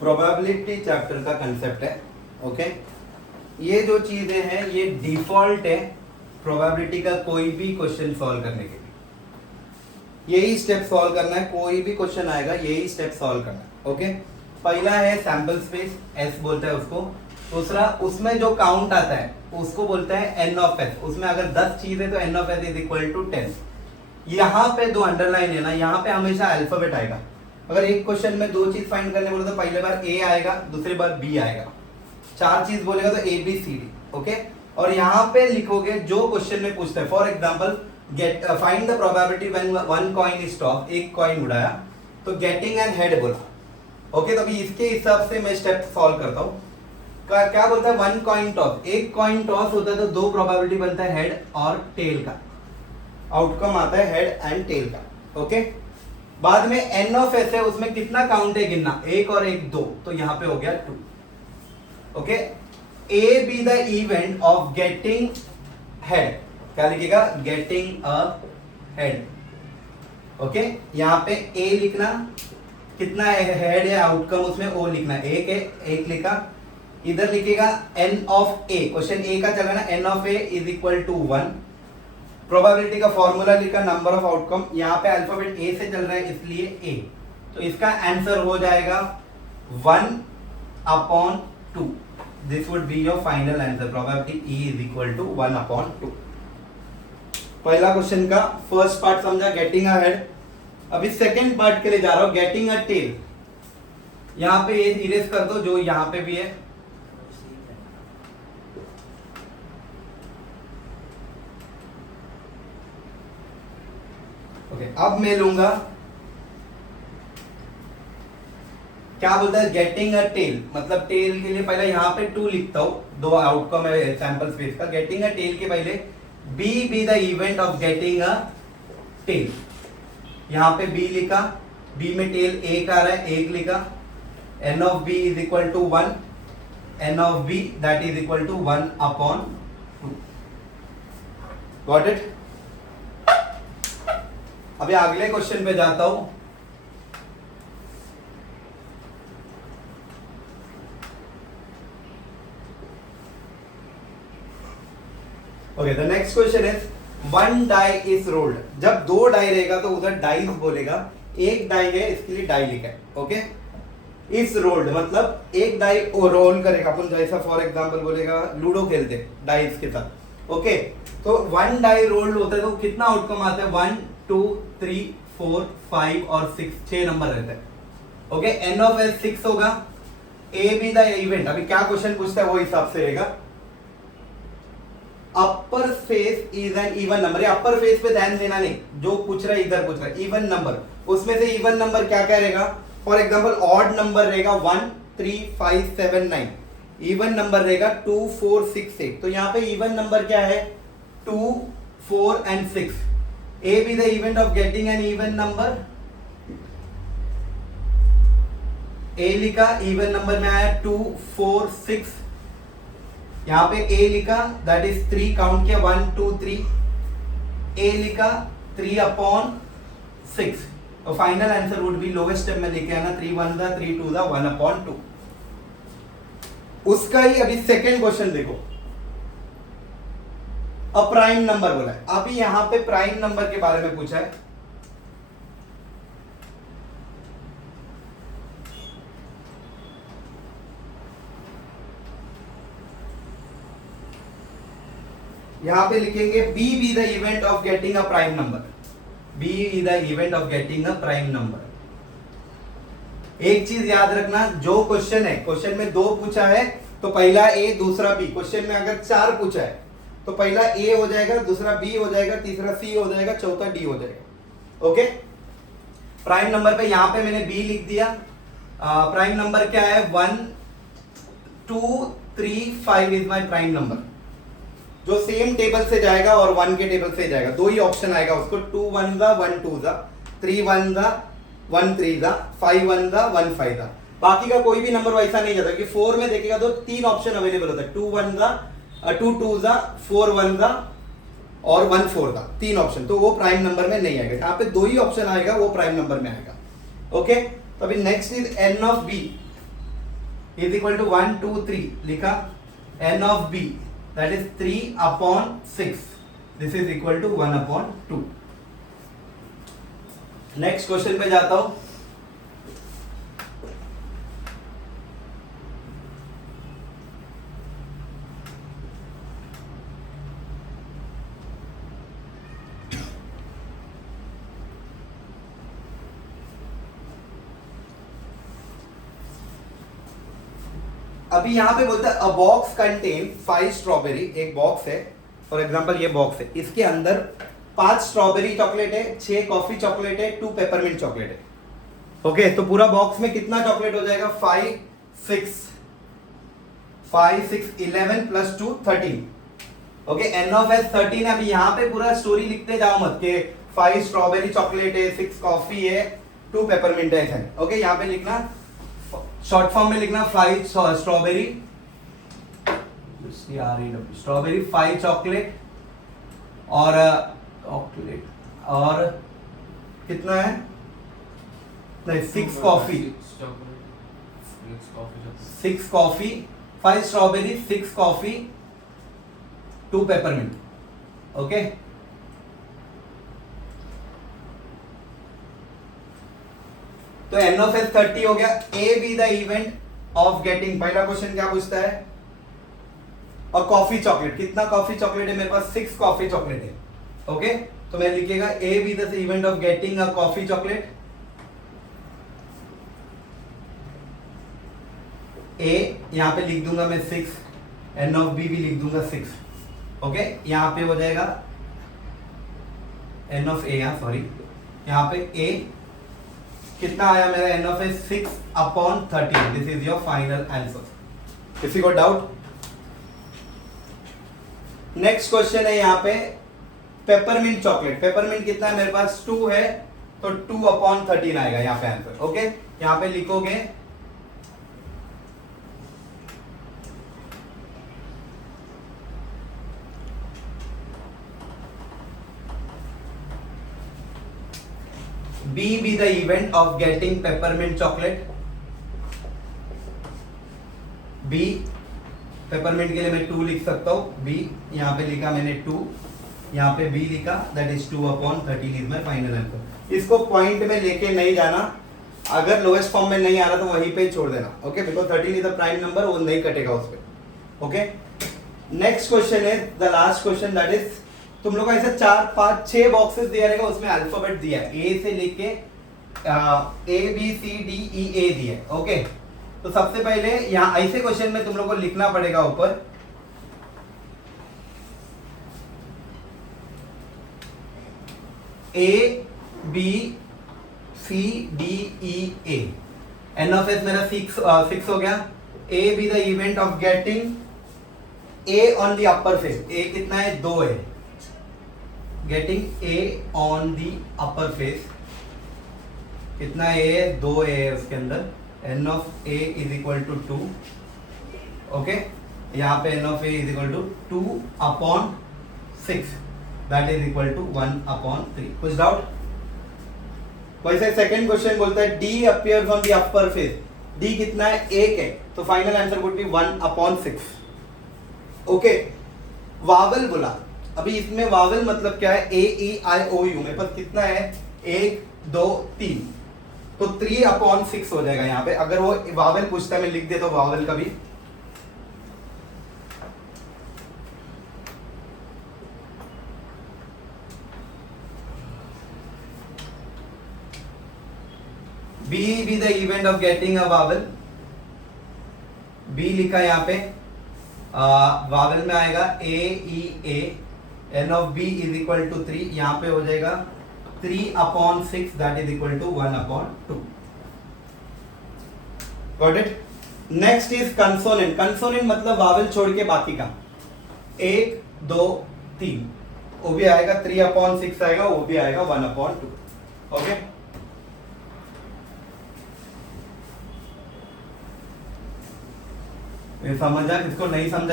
Probability chapter का concept है। Okay, ये जो चीजें हैं ये डिफॉल्ट है प्रोबेबिलिटी का कोई भी क्वेश्चन सॉल्व करने के लिए। यही स्टेप सॉल्व करना है, कोई भी क्वेश्चन आएगा यही स्टेप सॉल्व करना है। ओके, पहला है सैंपल स्पेस, एस बोलता है उसको। दूसरा, उसमें जो काउंट आता है उसको बोलता है एन ऑफ एस। उसमें अगर 10 चीज है तो n of s is equal to 10। यहाँ पे दो अंडरलाइन है ना, यहाँ पे हमेशा अल्फाबेट आएगा। अगर एक क्वेश्चन में दो चीज फाइंड करने बोले तो पहले बार ए आएगा, दूसरी बार बी आएगा। 4 चीज बोलेगा तो A B C D. Okay, और यहाँ पे लिखोगे जो क्वेश्चन में पूछता है। For example, get find the probability when one coin is top. एक कॉइन उड़ाया तो गेटिंग एन हेड बोला। ओके, तो अभी इसके हिसाब से मैं स्टेप सॉल्व करता हूँ। क्या बोलता है, वन कॉइन टॉस। एक कॉइन टॉस होता है तो दो प्रोबेबिलिटी बनता है हेड और टेल का। आउटकम आता है हेड एंड टेल का। ओके, बाद में एन ऑफ एस है, उसमें कितना काउंट है गिनना, एक और एक दो, तो यहां पे हो गया 2। Okay, A B the event of getting head, क्या लिखेगा, गेटिंग अ हेड। ओके, यहां पे ए लिखना, कितना है हेड है, आउटकम उसमें ओ लिखना, एक है, एक लिखा। इधर लिखेगा n of A, question A का चल रहा है ना, n of A is equal to 1। Probability का फॉर्मूला लिखा, नंबर ऑफ आउटकम, यहाँ पे अल्फाबेट ए से चल रहा है इसलिए ए, तो इसका आंसर हो जाएगा 1/2। This would be your final answer. Probability E is equal to 1/2। पहला क्वेश्चन का फर्स्ट पार्ट समझा, गेटिंग अ हेड। अभी सेकेंड पार्ट के लिए जा रहा हूं, गेटिंग अ टेल। यहाँ पे ये इरेज कर दो जो यहाँ पे भी है। ओके, अब मैं लूंगा, क्या बोलता है, गेटिंग अ टेल, मतलब टेल के लिए पहले यहाँ पे 2 लिखता हूं, दो आउटकम है सैंपल स्पेस का। गेटिंग अ टेल के पहले B be the event of getting a tail. यहाँ पे बी लिखा, बी में टेल एक आ रहा है, एक लिखा। N of B is equal to 1, n of B that is equal to 1/2। Got it. अभी अगले क्वेश्चन पे जाता हूं। Okay, the next question is one die is rolled. जब 2 डाई रहेगा तो उधर डाइस बोलेगा, एक डाई है इसके लिए डाई लिखा है। ओके, इज रोल्ड मतलब एक डाई रोल करेगा। अपन जैसा फॉर एग्जांपल बोलेगा लूडो खेलते डाइस के साथ। ओके, तो 1 डाई रोल्ड होता है तो कितना आउटकम आता है, 1 2 3 4 5 और 6, 6 नंबर रहता है। ओके, एन ऑफ एस 6 होगा। ए बी द इवेंट, अभी क्या क्वेश्चन पूछता है वो हिसाब से रहेगा। अपर face is an even number. Upper face पे ध्यान देना नहीं, जो पूछ रहा है इधर पूछ रहा है इवन नंबर। उसमें से इवन नंबर क्या क्या रहेगा, फॉर एग्जांपल ऑड नंबर रहेगा 1 3 5 7 9। इवन नंबर रहेगा 2 4 6 8। तो यहाँ पे इवन नंबर क्या है, 2 4 and 6। A be the event of getting an even number। A लिखा, even नंबर में आया 2 4 6। यहाँ पे A लिखा, that is 3 काउंट किया, 1 2 3। A लिखा 3/6। तो final answer would be, lowest step में लेके आना, 3 1 दा 3 2 दा 1/2। उसका ही अभी सेकेंड क्वेश्चन देखो, प्राइम नंबर बोला है। अभी यहां पे प्राइम नंबर के बारे में पूछा है। यहां पे लिखेंगे B be the event of getting a prime number. B is the event of getting a prime number. एक चीज याद रखना, जो क्वेश्चन है, क्वेश्चन में 2 पूछा है तो पहला ए दूसरा बी। क्वेश्चन में अगर 4 पूछा है तो पहला ए हो जाएगा, दूसरा बी हो जाएगा, तीसरा सी हो जाएगा, चौथा डी हो जाएगा। ओके, प्राइम नंबर पे यहां पे मैंने बी लिख दिया। प्राइम नंबर क्या है, 1 2 3 5 इज माय प्राइम नंबर। जो सेम टेबल से जाएगा और 1 के टेबल से जाएगा, 2 ही ऑप्शन आएगा उसको, 2 1 दा 1 2 दा, 3 1 दा 1 3 दा, 5 1 दा 1 5 दा। बाकी का कोई भी नंबर वैसा नहीं जाता, क्योंकि 4 में देखेगा तो 3 ऑप्शन अवेलेबल होता है, 2 1 दा 2 2 दा 4 1 दा और 1 4 दा, 3 ऑप्शन। तो वो प्राइम नंबर में नहीं आएगा, यहाँ पे 2 ही ऑप्शन आएगा, वो प्राइम नंबर में आएगा। ओके, तो अभी next is n of B. Is equal to 1 2 3 लिखा, n of b that is 3/6, this is equal to 1/2। Next question पे जाता हूं। अभी यहां पे बोलता है अ बॉक्स कंटेन 5 स्ट्रॉबेरी, एक बॉक्स है फॉर एग्जांपल, ये बॉक्स है, इसके अंदर 5 स्ट्रॉबेरी चॉकलेट है, 6 कॉफी चॉकलेट है, 2 पेपरमिंट चॉकलेट है। ओके तो पूरा बॉक्स में कितना चॉकलेट हो जाएगा? 5 6 11 plus 2 13। Okay n of s 13 है। अभी यहाँ पे पूरा स्टोरी लिखते जाओ मत के 5 स्ट्रॉबेरी चॉकलेट है, 6 कॉफी है, 2 पेपरमिंट है। ओके यहाँ पे लिखना, शॉर्ट फॉर्म में लिखना 5 स्ट्रॉबेरी, 5 चॉकलेट और कितना है? नहीं 6 coffee, 6 coffee, 5 strawberry, 6 coffee, 2 peppermint. Okay तो n ऑफ s 30 हो गया। A B the event of getting, पहला क्वेश्चन क्या पूछता है? और कॉफी चॉकलेट, कितना कॉफी चॉकलेट है मेरे पास? 6 कॉफी चॉकलेट है। ओके तो मैं लिखेगा A B the event of getting a coffee chocolate. A यहां पे लिख दूंगा मैं 6, n ऑफ बी भी लिख दूंगा 6। ओके यहां पे हो जाएगा n ऑफ ए, सॉरी यहां पे ए कितना आया मेरा? n of A 6/13। This is your final answer. किसी को डाउट? नेक्स्ट क्वेश्चन है यहाँ पे पेपरमिंट चॉकलेट। पेपरमिंट कितना है मेरे पास? 2 है, तो 2/13 आएगा यहाँ पे आंसर। ओके यहाँ पे लिखोगे B be the event of getting peppermint chocolate। B peppermint के लिए मैं 2 लिख सकता हूँ। B यहाँ पे लिखा मैंने 2, यहाँ पे B लिखा, that is 2/13 is my final answer. इसको पॉइंट में लेके नहीं जाना, अगर लोएस्ट फॉर्म में नहीं आ रहा तो वहीं पे छोड़ देना। Okay because 13 is the prime number, वो नहीं कटेगा उस पर। ओके नेक्स्ट क्वेश्चन है the last question, that is तुम लोग को ऐसे 4 5 6 बॉक्सेस दिया रहेगा, उसमें अल्फाबेट दिया है ए से लेके ABCDEA दिया है। ओके तो सबसे पहले यहाँ ऐसे क्वेश्चन में तुम लोग को लिखना पड़ेगा ऊपर ABCDEA। n ऑफ s मेरा 6 हो गया। A be the event of getting A on the upper face। A कितना है? 2 है। Getting A on the upper face कितना A है? 2 A है उसके अंदर। n of A is equal to 2। Okay यहाँ पे n of A is equal to 2/6, that is equal to 1/3। कुछ डाउट? वैसे सेकंड क्वेश्चन बोलता है D appears on the upper face। D कितना है? 1 है, तो final answer would be 1/6। Okay vowel बोला, अभी इसमें वावल मतलब क्या है? AEIOU मेरे पास कितना है? 1 2 3, तो 3/6 हो जाएगा यहाँ पे। अगर वो वावल पूछता है मैं लिख देता हूँ वावल का भी। B be the event of getting a vowel। B लिखा यहाँ पे, वावल में आएगा AEA। n of B is equal to 3, यहाँ पे हो जाएगा 3/6, that is equal to 1/2। Got it? Next is consonant। consonant मतलब वावल छोड़ के बाकी का 1 2 3, वो भी आएगा 3/6 आएगा, वो भी आएगा 1/2। ओके समझा? किसको नहीं समझा?